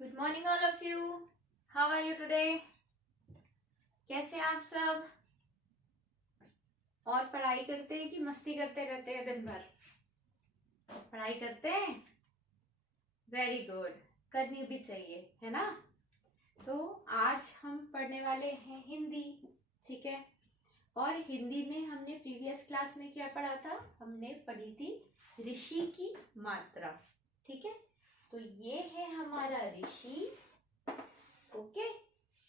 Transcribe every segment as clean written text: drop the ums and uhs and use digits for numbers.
Good morning all of you. How are you today? कैसे आप सब? और पढ़ाई करते हैं कि मस्ती करते रहते हैं दिन भर? पढ़ाई करते हैं, वेरी गुड, करनी भी चाहिए, है ना। तो आज हम पढ़ने वाले हैं हिंदी, ठीक है। और हिंदी में हमने प्रीवियस क्लास में क्या पढ़ा था? हमने पढ़ी थी ऋषि की मात्रा, ठीक है। तो ये है हमारा ऋषि, ओके।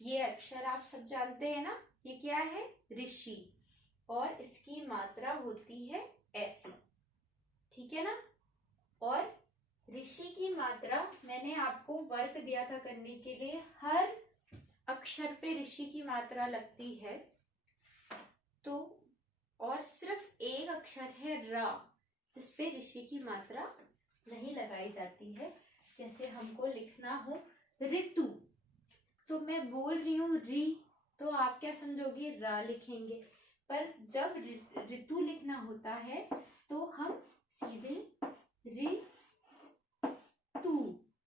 ये अक्षर आप सब जानते हैं ना, ये क्या है? ऋषि। और इसकी मात्रा होती है ऐसी, ठीक है ना। और ऋषि की मात्रा मैंने आपको वर्क दिया था करने के लिए, हर अक्षर पे ऋषि की मात्रा लगती है। तो और सिर्फ एक अक्षर है र, जिसपे ऋषि की मात्रा नहीं लगाई जाती है। जैसे हमको लिखना हो ऋतु, तो मैं बोल रही हूँ री, तो आप क्या समझोगे? र लिखेंगे। पर जब ऋतु लिखना होता है तो हम सीधे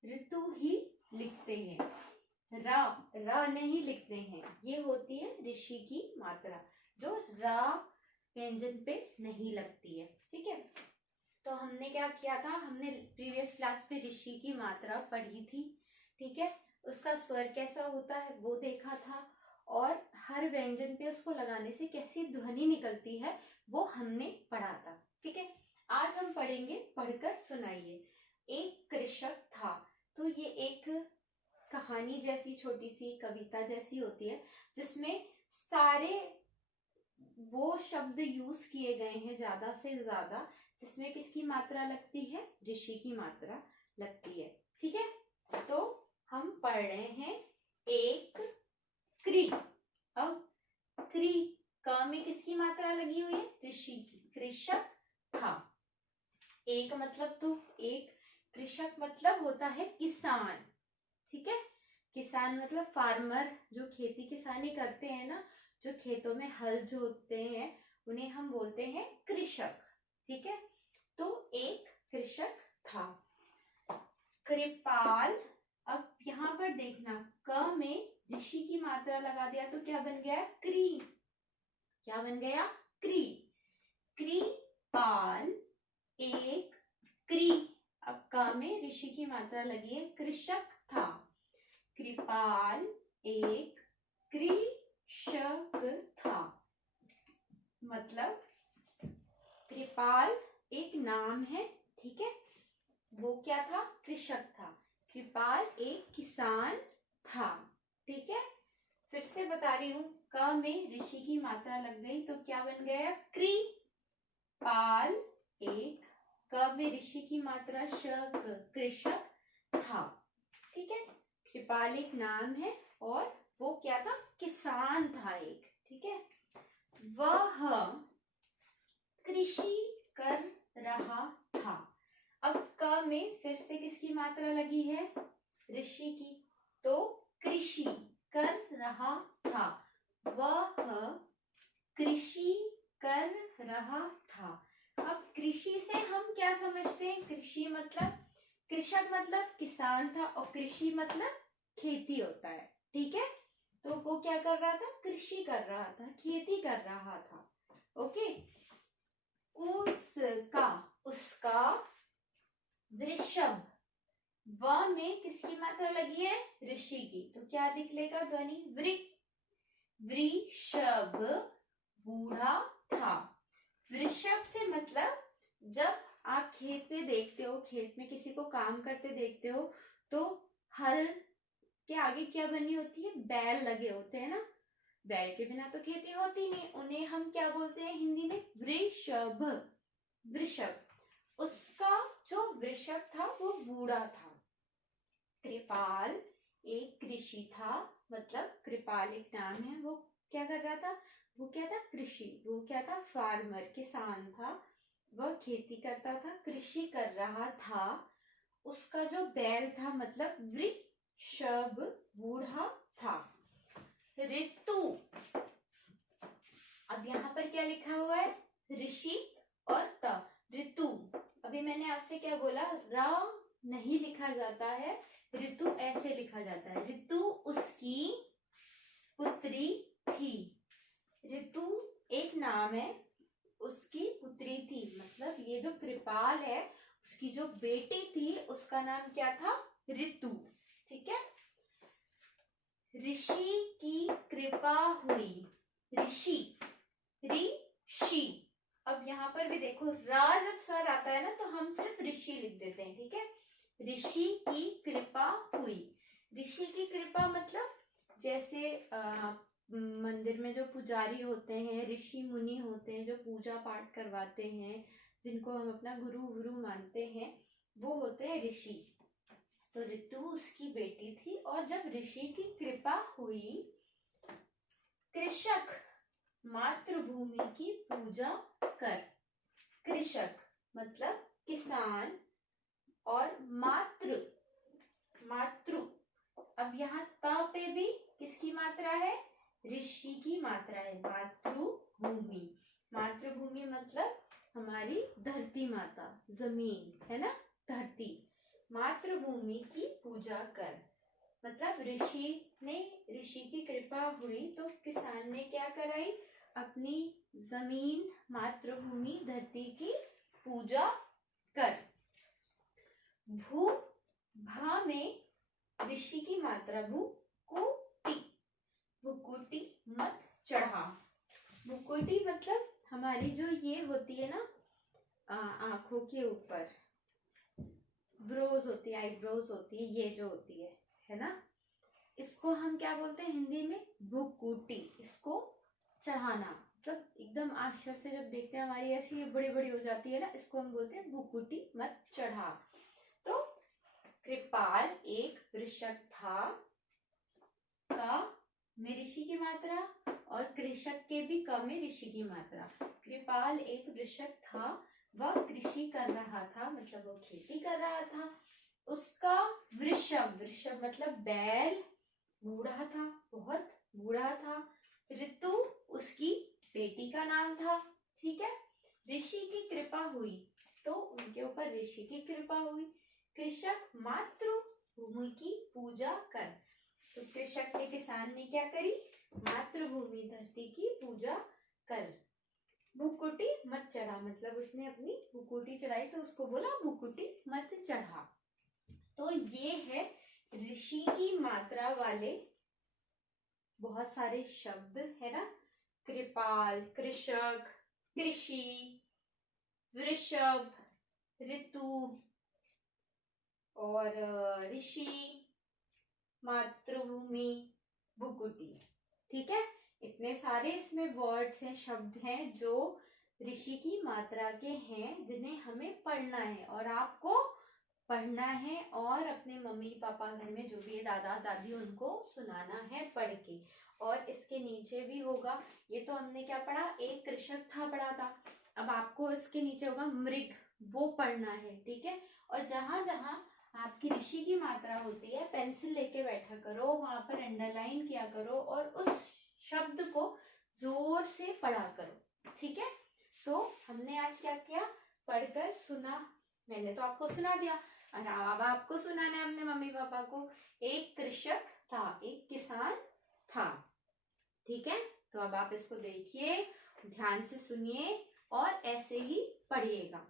ऋतु ही लिखते हैं, र नहीं लिखते हैं। ये होती है ऋषि की मात्रा, जो र व्यंजन पे नहीं लगती है, ठीक है। तो हमने क्या किया था? हमने प्रीवियस क्लास पे ऋषि की मात्रा पढ़ी थी, ठीक है। उसका स्वर कैसा होता है वो देखा था, और हर व्यंजन पे उसको लगाने से कैसी ध्वनि निकलती है वो हमने पढ़ा था, ठीक है। आज हम पढ़ेंगे, पढ़कर सुनाइए। एक कृषक था। तो ये एक कहानी जैसी, छोटी सी कविता जैसी होती है, जिसमें सारे वो शब्द यूज किए गए हैं ज्यादा से ज्यादा, जिसमें किसकी मात्रा लगती है? ऋषि की मात्रा लगती है, ठीक है। तो हम पढ़ रहे हैं एक क्री। अब क्री का में किसकी मात्रा लगी हुई है? ऋषि की। कृषक था। एक मतलब, तो एक कृषक मतलब होता है किसान, ठीक है। किसान मतलब फार्मर, जो खेती किसानी करते हैं ना, जो खेतों में हल जोतते हैं, उन्हें हम बोलते हैं कृषक, ठीक है। तो एक कृषक था। कृपाल, अब यहां पर देखना, क में ऋषि की मात्रा लगा दिया तो क्या बन गया? क्री। क्या बन गया? क्री। कृपाल एक क्री। अब क में ऋषि की मात्रा लगी है, कृषक था। कृपाल एक कृषक था। मतलब कृपाल एक नाम है, ठीक है। वो क्या था? कृषक था। कृपाल एक किसान था, ठीक है। फिर से बता रही हूं, क में ऋषि की मात्रा लग गई तो क्या बन गया? क्री। पाल एक, क में ऋषि की मात्रा शक, कृषक था, ठीक है। कृपाल एक नाम है और वो क्या था? किसान था एक, ठीक है। वह कृषि कर रहा था। अब क में फिर से किसकी मात्रा लगी है? ऋषि की। तो कृषि कर रहा था। वह कृषि कर रहा था। अब कृषि से हम क्या समझते हैं? कृषि मतलब, कृषक मतलब किसान था, और कृषि मतलब खेती होता है, ठीक है। तो वो क्या कर रहा था? कृषि कर रहा था, खेती कर रहा था, ओके। उसका, उसका वृषभ, व में किसकी मात्रा लगी है? ऋषि की। तो क्या लिख लेगा ध्वनि? वृषभ बूढ़ा था। वृषभ से मतलब, जब आप खेत में देखते हो, खेत में किसी को काम करते देखते हो, तो हल के आगे क्या बनी होती है? बैल लगे होते हैं ना। बैल के बिना तो खेती होती नहीं। उन्हें हम क्या बोलते हैं हिंदी में? वृषभ। वृषभ। उसका जो वृषभ था वो बूढ़ा था। कृपाल एक कृषि था, मतलब कृपाल एक नाम है, वो क्या कर रहा था? वो क्या था? कृषि। वो क्या था? फार्मर, किसान था। वह खेती करता था, कृषि कर रहा था। उसका जो बैल था, मतलब वृषभ, बूढ़ा था। ऋतु, अब यहाँ पर क्या लिखा हुआ है? ऋषि और त। ऋतु, अभी मैंने आपसे क्या बोला? र नहीं लिखा जाता है, ऋतु ऐसे लिखा जाता है, ऋतु उसकी पुत्री थी। ऋतु एक नाम है, उसकी पुत्री थी, मतलब ये जो कृपाल है उसकी जो बेटी थी उसका नाम क्या था? ऋतु। ठीक है। ऋषि की कृपा हुई, ऋषि, ऋषि। अब यहाँ पर भी देखो रा जब स्वर आता है ना तो हम सिर्फ ऋषि लिख देते हैं। ठीक है। ऋषि की कृपा हुई, ऋषि की कृपा मतलब जैसे मंदिर में जो पुजारी होते हैं, ऋषि मुनि होते हैं जो पूजा पाठ करवाते हैं, जिनको हम अपना गुरु गुरु मानते हैं, वो होते हैं ऋषि। तो ऋतु उसकी बेटी थी और जब ऋषि की कृपा हुई, कृषक मातृभूमि की पूजा कर। कृषक मतलब किसान और मातृ, मातृ। अब यहाँ त पे भी किसकी मात्रा है? ऋषि की मात्रा है। मातृभूमि, मातृभूमि मतलब हमारी धरती माता, जमीन है ना, धरती। मातृभूमि की पूजा कर मतलब ऋषि की कृपा हुई तो किसान ने क्या कराई? अपनी जमीन, मातृभूमि, धरती की पूजा कर। भू भा में ऋषि की मात्रा भुकुटी, भुकुटी मत चढ़ा। भुकुटी मतलब हमारी जो ये होती है ना आंखों के ऊपर ब्रोज होती है, आईब्रोज होती है, ये जो होती है ना, इसको हम क्या बोलते हैं हिंदी में? भुकुटी। इसको चढ़ाना मतलब एकदम आश्चर्य से जब देखते हैं हमारी ऐसी बड़ी बड़ी हो जाती है ना, इसको हम बोलते हैं भुकुटी मत चढ़ा। तो कृपाल एक वृषक था, का में ऋषि की मात्रा और कृषक के भी क में ऋषि की मात्रा। कृपाल एक वृषक था, वह कृषि कर रहा था मतलब वो खेती कर रहा था। उसका वृषभ, वृषभ मतलब बैल, बूढ़ा था, बहुत बूढ़ा था। ऋतु उसकी बेटी का नाम था। ठीक है। ऋषि की कृपा हुई तो उनके ऊपर ऋषि की कृपा हुई। कृषक मातृभूमि की पूजा कर तो कृषक के किसान ने क्या करी? मातृभूमि, धरती की पूजा कर। भुकुटी मत चढ़ा मतलब उसने अपनी भुकुटी चढ़ाई तो उसको बोला भुकुटी मत चढ़ा। तो ये है ऋषि की मात्रा वाले बहुत सारे शब्द है ना, कृपाल, कृषक, कृषि, वृषभ, ऋतु और ऋषि, मातृभूमि, भुकुटी। ठीक है। इतने सारे इसमें वर्ड्स हैं, शब्द हैं जो ऋषि की मात्रा के हैं, जिन्हें हमें पढ़ना है और आपको पढ़ना है और अपने मम्मी पापा घर में जो भी है दादा दादी उनको सुनाना है पढ़ के। और इसके नीचे भी होगा, ये तो हमने क्या पढ़ा? एक कृषक था पढ़ा था। अब आपको इसके नीचे होगा मृग, वो पढ़ना है। ठीक है। और जहां जहां आपकी ऋषि की मात्रा होती है पेंसिल लेके बैठा करो, वहां पर अंडरलाइन किया करो और उस शब्द को जोर से पढ़ा करो। ठीक है। तो हमने आज क्या किया? पढ़कर सुना, मैंने तो आपको सुना दिया और अब आपको सुनाना है अपने मम्मी पापा को। एक कृषक था, एक किसान था। ठीक है। तो अब आप इसको देखिए, ध्यान से सुनिए और ऐसे ही पढ़िएगा।